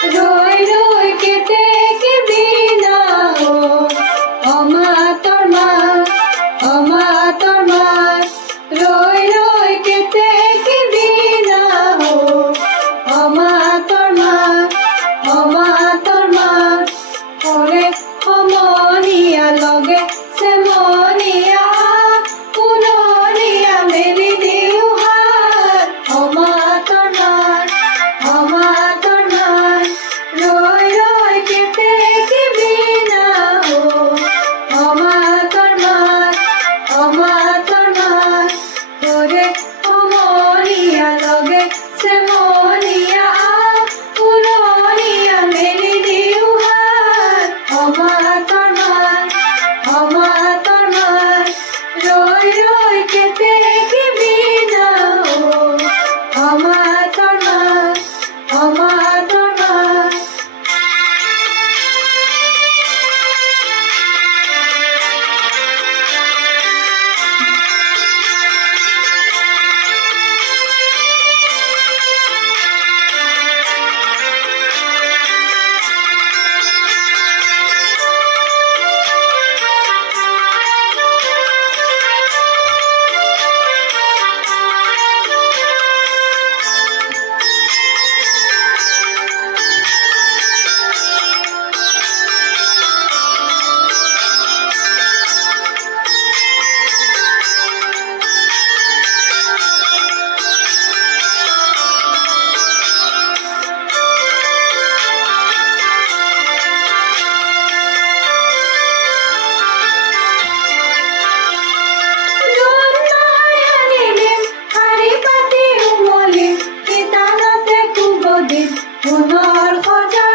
রই রই কেতে কি বিনা ও অমা তোর মা রই রই কেতে কি বিনা ও অমা তোর মা ওরে অমনিয়া লগে সে মনিয়া পুননিয়া মেলি দিও হাত অমা তোর মা রই রই কেতে কি বিনা ও অমা তোর মা ওরে অমনিয়া লগে সে মনিয়া পুননিয়া মেলি দিও হাত অমা তোর মা রই রই কেতে কি বিনা ও অমা তোর মা পুনর খোঁজা